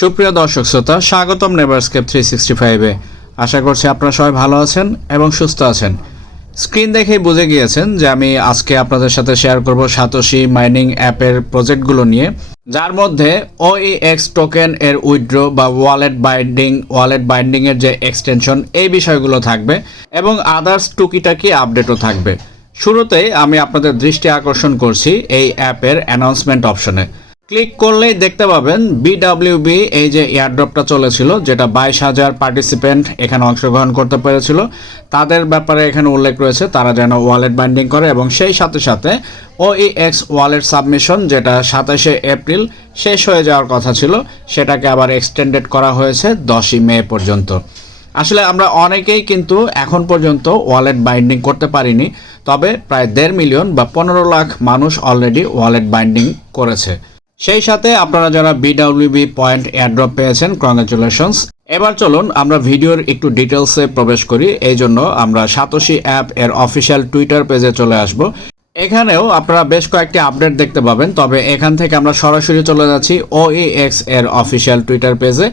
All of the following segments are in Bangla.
সুপ্রিয় দর্শক শ্রোতা, স্বাগতম নেভারস্কেপ থ্রি সিক্সটি ফাইভে আশা করছি আপনারা সবাই ভালো আছেন এবং সুস্থ আছেন। স্ক্রিন দেখেই বুঝে গিয়েছেন যে আমি আজকে আপনাদের সাথে শেয়ার করব সাতোশি মাইনিং অ্যাপের প্রজেক্টগুলো নিয়ে। যার মধ্যে ওইএক্স টোকেন এর উইথড্র বা ওয়ালেট বাইন্ডিং ওয়ালেট বাইন্ডিং এর যে এক্সটেনশন এই বিষয়গুলো থাকবে এবং আদার্স টুকিটাকি আপডেটও থাকবে। শুরুতেই আমি আপনাদের দৃষ্টি আকর্ষণ করছি এই অ্যাপের অ্যানাউন্সমেন্ট অপশনে ক্লিক করলেই দেখতে পাবেন বিডাব্লিউবি এই যে এয়ারড্রপটা চলেছিল, যেটা বাইশ হাজার পার্টিসিপেন্ট এখানে অংশগ্রহণ করতে পেরেছিল। তাদের ব্যাপারে এখানে উল্লেখ রয়েছে, তারা যেন ওয়ালেট বাইন্ডিং করে এবং সেই সাথে সাথে ওইএক্স ওয়ালেট সাবমিশন যেটা সাতাশে এপ্রিল শেষ হয়ে যাওয়ার কথা ছিল, সেটাকে আবার এক্সটেন্ডেড করা হয়েছে দশই মে পর্যন্ত। আসলে আমরা অনেকেই কিন্তু এখন পর্যন্ত ওয়ালেট বাইন্ডিং করতে পারিনি, তবে প্রায় দেড় মিলিয়ন বা পনেরো লাখ মানুষ অলরেডি ওয়ালেট বাইন্ডিং করেছে। সেই সাথে আপনারা যারা বিডাব্লিউবি পয়েন্ট এয়ারড্রপ পেয়েছেন কংগ্রেচুলেশনস এবার চলুন আমরা ভিডিওর একটু ডিটেলসে প্রবেশ করি। এই জন্য আমরা সাতোশি অ্যাপ এর অফিসিয়াল টুইটার পেজে চলে আসব। এখানেও আপনারা বেশ কয়েকটি আপডেট দেখতে পাবেন, তবে এখান থেকে আমরা সরাসরি চলে যাচ্ছি ওইএক্স এর অফিসিয়াল টুইটার পেজে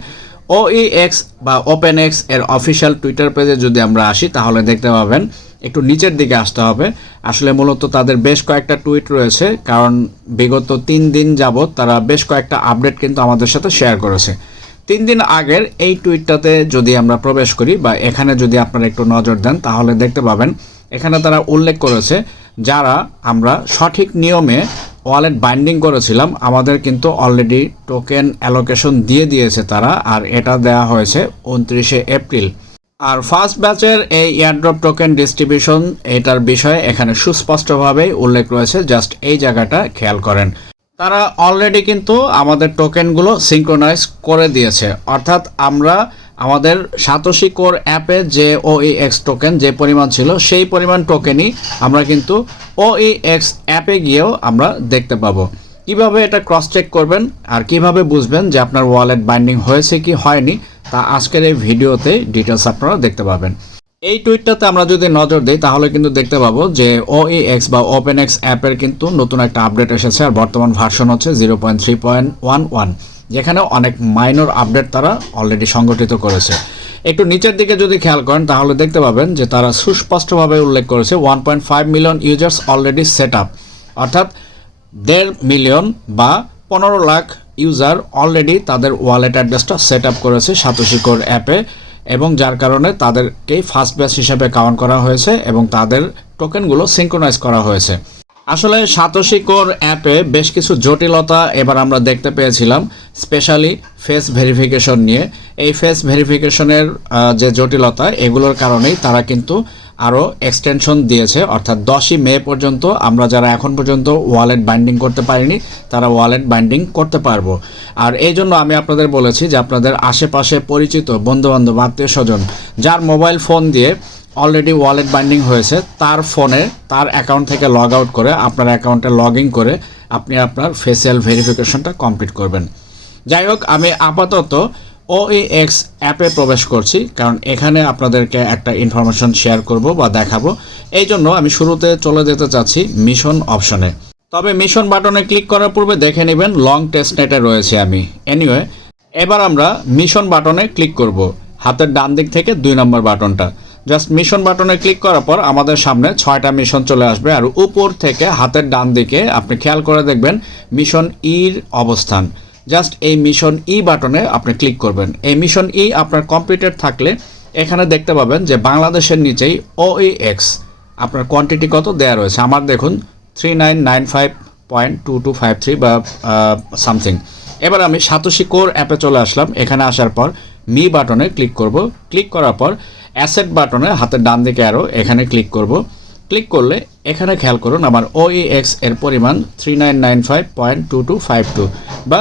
ওইএক্স বা ওপেন এক্সের অফিসিয়াল টুইটার পেজে যদি আমরা আসি, তাহলে দেখতে পাবেন একটু নিচের দিকে আসতে হবে। আসলে মূলত তাদের বেশ কয়েকটা টুইট রয়েছে, কারণ বিগত তিন দিন যাবৎ তারা বেশ কয়েকটা আপডেট কিন্তু আমাদের সাথে শেয়ার করেছে। তিন দিন আগের এই টুইটটাতে যদি আমরা প্রবেশ করি বা এখানে যদি আপনারা একটু নজর দেন, তাহলে দেখতে পাবেন এখানে তারা উল্লেখ করেছে, যারা আমরা সঠিক নিয়মে ওয়ালেট বাইন্ডিং করেছিলাম, আমাদের কিন্তু অলরেডি টোকেন অ্যালোকেশন দিয়ে দিয়েছে তারা, আর এটা দেওয়া হয়েছে উনত্রিশে এপ্রিল। আর ফার্স্ট ব্যাচের এই এয়ারড্রপ টোকেন ডিস্ট্রিবিউশন এটার বিষয়ে এখানে সুস্পষ্টভাবেই উল্লেখ রয়েছে, জাস্ট এই জায়গাটা খেয়াল করেন। তারা অলরেডি কিন্তু আমাদের টোকেনগুলো সিঙ্ক্রোনাইজ করে দিয়েছে। অর্থাৎ আমরা আমাদের সাতোশি কোর অ্যাপে যে ওইএক্স টোকেন যে পরিমাণ ছিল, সেই পরিমাণ টোকেনই আমরা কিন্তু ও ওইএক্স অ্যাপে গিয়েও আমরা দেখতে পাবো। কীভাবে এটা ক্রস চেক করবেন আর কীভাবে বুঝবেন যে আপনার ওয়ালেট বাইন্ডিং হয়েছে কি হয়নি? তা আজকের এই ভিডিওতে ডিটেলস আপনারা দেখতে পাবেন। এই টুইটটাতে আমরা যদি নজর দিই, তাহলে কিন্তু দেখতে পাবো যে ওইএক্স বা ওপেন এক্স অ্যাপের কিন্তু নতুন একটা আপডেট এসেছে আর বর্তমান ভার্সন হচ্ছে zero point three point one one যেখানে অনেক মাইনর আপডেট তারা অলরেডি সংগঠিত করেছে। একটু নিচের দিকে যদি খেয়াল করেন, তাহলে দেখতে পাবেন যে তারা সুস্পষ্টভাবে উল্লেখ করেছে one point five million users already set up অর্থাৎ দেড় মিলিয়ন বা পনেরো লাখ ইউজার অলরেডি তাদের ওয়ালেট অ্যাড্রেসটা সেট আপ করেছে সাতোশিকোর অ্যাপে এবং যার কারণে তাদেরকেই ফার্স্ট ব্যাচ হিসাবে কাউন্ট করা হয়েছে এবং তাদের টোকেনগুলো সিঙ্ক্রোনাইজ করা হয়েছে। আসলে সাতোশি কোর অ্যাপে বেশ কিছু জটিলতা এবার আমরা দেখতে পেয়েছিলাম স্পেশালি ফেস ভেরিফিকেশন নিয়ে। এই ফেস ভেরিফিকেশনের যে জটিলতা, এগুলোর কারণেই তারা কিন্তু আরও এক্সটেনশন দিয়েছে, অর্থাৎ দশই মে পর্যন্ত আমরা যারা এখন পর্যন্ত ওয়ালেট বাইন্ডিং করতে পারিনি, তারা ওয়ালেট বাইন্ডিং করতে পারব। আর এই জন্য আমি আপনাদের বলেছি যে আপনাদের আশেপাশে পরিচিত বন্ধুবান্ধব, আত্মীয় স্বজন, যার মোবাইল ফোন দিয়ে অলরেডি ওয়ালেট বাইন্ডিং হয়েছে, তার ফোনে তার অ্যাকাউন্ট থেকে লগ আউট করে, আপনার অ্যাকাউন্টে লগ ইন করে আপনি আপনার ফেসিয়াল ভেরিফিকেশনটা কমপ্লিট করবেন। যাই হোক, আমি আপাতত ওইএক্স অ্যাপে প্রবেশ করছি, কারণ এখানে আপনাদেরকে একটা ইনফরমেশন শেয়ার করব বা দেখাবো। এই জন্য আমি শুরুতে চলে যেতে চাচ্ছি মিশন অপশনে তবে মিশন বাটনে ক্লিক করার পূর্বে দেখে নেবেন লং টেস্ট নেটে রয়েছে আমি। এনিওয়ে এবার আমরা মিশন বাটনে ক্লিক করব, হাতের ডান দিক থেকে দুই নম্বর বাটনটা জাস্ট মিশন বাটনে ক্লিক করার পর আমাদের সামনে ছয়টা মিশন চলে আসবে, আর উপর থেকে হাতের ডান দিকে আপনি খেয়াল করে দেখবেন মিশন ইর অবস্থান। জাস্ট এই মিশন ই বাটনে আপনি ক্লিক করবেন। এই মিশন ই আপনার কম্পিউটার থাকলে এখানে দেখতে পাবেন যে বাংলাদেশের নিচেই ওইএক্স আপনার কোয়ান্টিটি কত দেয়া রয়েছে। আমার দেখুন three nine nine five point two two five three বা সামথিং এবার আমি সাতোশি কোর অ্যাপে চলে আসলাম। এখানে আসার পর মি বাটনে ক্লিক করব। ক্লিক করার পর অ্যাসেট বাটনে হাতের ডান দিকে আরও এখানে ক্লিক করব। ক্লিক করলে এখানে খেয়াল করুন, আমার ওইএক্স এর পরিমাণ three nine nine five point two two five two বা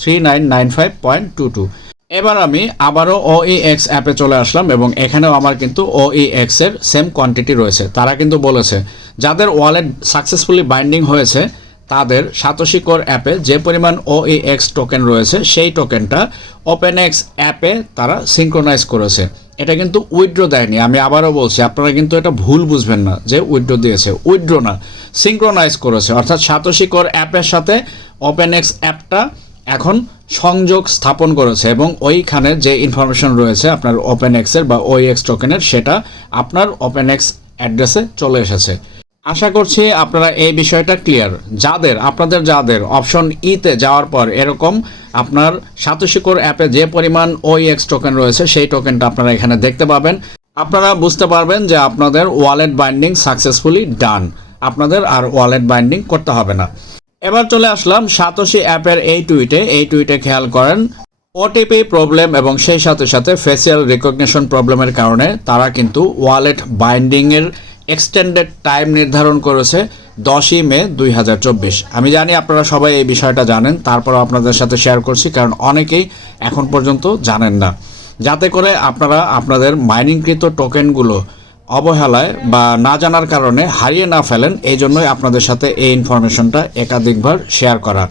three nine nine five point two two এবার আমি আবারও ও ওইএক্স অ্যাপে চলে আসলাম এবং এখানেও আমার কিন্তু ওইএক্স এর সেম কোয়ান্টিটি রয়েছে। তারা কিন্তু বলেছে, যাদের ওয়ালেট সাকসেসফুলি বাইন্ডিং হয়েছে, তাদের সাতোশি কোর অ্যাপে যে পরিমাণ ও ওইএক্স টোকেন রয়েছে, সেই টোকেনটা ওপেন এক্স অ্যাপে তারা সিঙ্ক্রোনাইজ করেছে। এটা কিন্তু উইথড্র দেয়নি। আমি আবারও বলছি, আপনারা কিন্তু এটা ভুল বুঝবেন না যে উইথড্র দিয়েছে। উইথড্র না সিঙ্ক্রোনাইজ করেছে। অর্থাৎ সাতোশি কোর অ্যাপের সাথে ওপেন এক্স অ্যাপটা এখন সংযোগ স্থাপন করেছে এবং ওইখানে যে ইনফরমেশন রয়েছে আপনার ওপেন এক্সের বা ওই এক্স টোকেনের সেটা আপনার ওপেন এক্স অ্যাড্রেসে চলে এসেছে। আশা করছি আপনারা এই বিষয়টা ক্লিয়ার যাদের, আপনাদের যাদের অপশন ইতে যাওয়ার পর এরকম আপনার সাতশিকর অ্যাপে যে পরিমাণ ওই এক্স টোকেন রয়েছে, সেই টোকেনটা আপনারা এখানে দেখতে পাবেন। আপনারা বুঝতে পারবেন যে আপনাদের ওয়ালেট বাইন্ডিং সাকসেসফুলি ডান আপনাদের আর ওয়ালেট বাইন্ডিং করতে হবে না। এবার চলে আসলাম সাতোশি অ্যাপের এই টুইটে। এই টুইটে খেয়াল করেন ওটিপি প্রবলেম এবং সেই সাথে সাথে ফেসিয়াল রিকগনিশন প্রবলেমের কারণে তারা কিন্তু ওয়ালেট বাইন্ডিংয়ের এক্সটেন্ডেড টাইম নির্ধারণ করেছে দশই মে দুই হাজার চব্বিশ। আমি জানি আপনারা সবাই এই বিষয়টা জানেন, তারপরও আপনাদের সাথে শেয়ার করছি, কারণ অনেকেই এখন পর্যন্ত জানেন না। যাতে করে আপনারা আপনাদের মাইনিংকৃত টোকেনগুলো অবহেলায় বা না জানার কারণে হারিয়ে না ফেলেন, এই জন্যই আপনাদের সাথে এই ইনফরমেশনটা একাধিকবার শেয়ার করা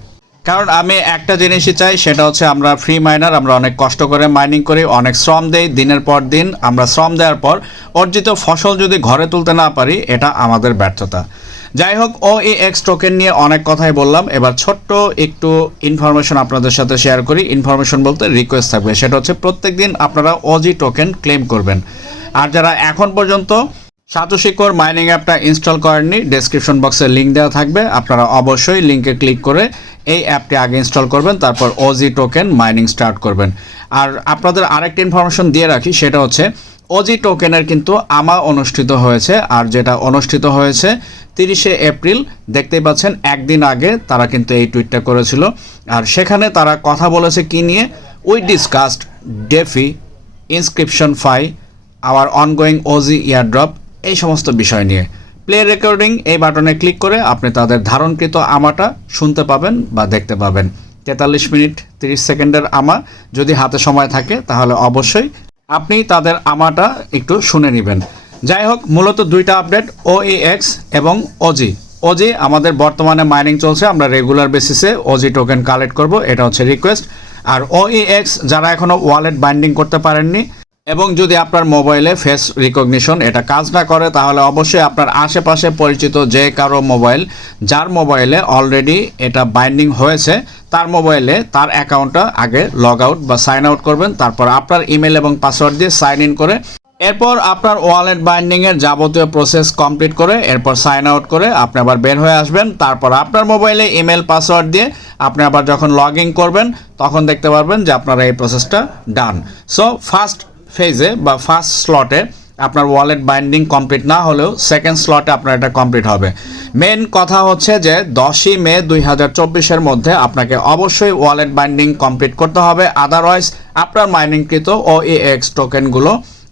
কারণ আমি একটা জিনিসই চাই, সেটা হচ্ছে আমরা ফ্রি মাইনার আমরা অনেক কষ্ট করে মাইনিং করি, অনেক শ্রম দেই, দিনের পর দিন আমরা শ্রম দেওয়ার পর অর্জিত ফসল যদি ঘরে তুলতে না পারি, এটা আমাদের ব্যর্থতা। যাই হোক ও এক্স টোকেন নিয়ে অনেক কথাই বললাম, এবার ছোট্ট একটু ইনফরমেশন আপনাদের সাথে শেয়ার করি। ইনফরমেশন বলতে রিকোয়েস্ট থাকবে, সেটা হচ্ছে প্রত্যেক দিন আপনারা ওজি টোকেন ক্লেম করবেন। আর যারা এখন পর্যন্ত সাতোশিকোর মাইনিং অ্যাপটা ইনস্টল করেননি ডেসক্রিপশন বক্সে লিঙ্ক দেওয়া থাকবে। আপনারা অবশ্যই লিঙ্কে ক্লিক করে এই অ্যাপটি আগে ইনস্টল করবেন, তারপর ওজি টোকেন মাইনিং স্টার্ট করবেন। আর আপনাদের আরেকটা ইনফরমেশন দিয়ে রাখি, সেটা হচ্ছে ওজি টোকেনের কিন্তু আমা অনুষ্ঠিত হয়েছে, আর যেটা অনুষ্ঠিত হয়েছে তিরিশে এপ্রিল, দেখতেই পাচ্ছেন একদিন আগে তারা কিন্তু এই টুইটটা করেছিল। আর সেখানে তারা কথা বলেছে কি নিয়ে? We discussed DeFi inscription phi our ongoing OG airdrop এই সমস্ত বিষয় নিয়ে। প্লে রেকর্ডিং এই বাটনে ক্লিক করে আপনি তাদের ধারণকৃত আমাটা শুনতে পাবেন বা দেখতে পাবেন। তেতাল্লিশ মিনিট, তিরিশ সেকেন্ডের আমা যদি হাতে সময় থাকে তাহলে অবশ্যই আপনি তাদের আমাটা একটু শুনে নেবেন। যাই হোক, মূলত দুইটা আপডেট ও এক্স এবং ওজি ওজি আমাদের বর্তমানে মাইনিং চলছে, আমরা রেগুলার বেসিসে ওজি টোকেন কালেক্ট করব, এটা হচ্ছে রিকোয়েস্ট আর ও এক্স যারা এখনও ওয়ালেট বাইন্ডিং করতে পারেননি এবং যদি আপনার মোবাইলে ফেস রিকগনিশন এটা কাজ না করে, তাহলে অবশ্যই আপনার আশেপাশে পরিচিত যে কারও মোবাইল, যার মোবাইলে অলরেডি এটা বাইন্ডিং হয়েছে, তার মোবাইলে তার অ্যাকাউন্টটা আগে লগ আউট বা সাইন আউট করবেন, তারপর আপনার ইমেল এবং পাসওয়ার্ড দিয়ে সাইন ইন করে, এরপর আপনার ওয়ালেট বাইন্ডিংয়ের যাবতীয় প্রসেস কমপ্লিট করে, এরপর সাইন আউট করে আপনি আবার বের হয়ে আসবেন, তারপর আপনার মোবাইলে ইমেল পাসওয়ার্ড দিয়ে আপনি আবার যখন লগ ইন করবেন, তখন দেখতে পারবেন যে আপনারা এই প্রসেসটা ডান সো ফার্স্ট ফেজে বা ফার্স্ট স্লটে আপনার ওয়ালেট বাইন্ডিং কমপ্লিট না হলেও সেকেন্ড স্লটে আপনার এটা কমপ্লিট হবে। মেন কথা হচ্ছে যে দশই মে দুই হাজার চব্বিশের মধ্যে আপনাকে অবশ্যই ওয়ালেট বাইন্ডিং কমপ্লিট করতে হবে। আদারওয়াইজ আপনার মাইনিংকৃত ও এক্স টোকেনগুলো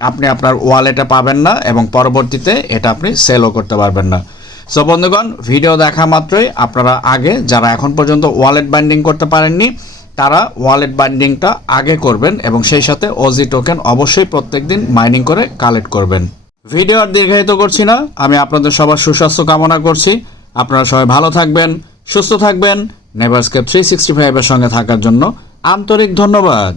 আপনি আপনার ওয়ালেটে পাবেন না এবং পরবর্তীতে এটা আপনি সেলও করতে পারবেন না। সো বন্ধুগণ ভিডিও দেখা মাত্রই। আপনারা আগে, যারা এখন পর্যন্ত ওয়ালেট বাইন্ডিং করতে পারেননি তারা ওয়ালেট বাইন্ডিংটা আগে করবেন এবং সেই সাথে ওজি টোকেন অবশ্যই প্রত্যেক দিন মাইনিং করে কালেক্ট করবেন। ভিডিও আর দীর্ঘায়িত করছি না, আমি আপনাদের সবার সুস্বাস্থ্য কামনা করছি। আপনারা সবাই ভালো থাকবেন, সুস্থ থাকবেন নেভারস্কেপ থ্রি সিক্সটি ফাইভের সঙ্গে থাকার জন্য আন্তরিক ধন্যবাদ।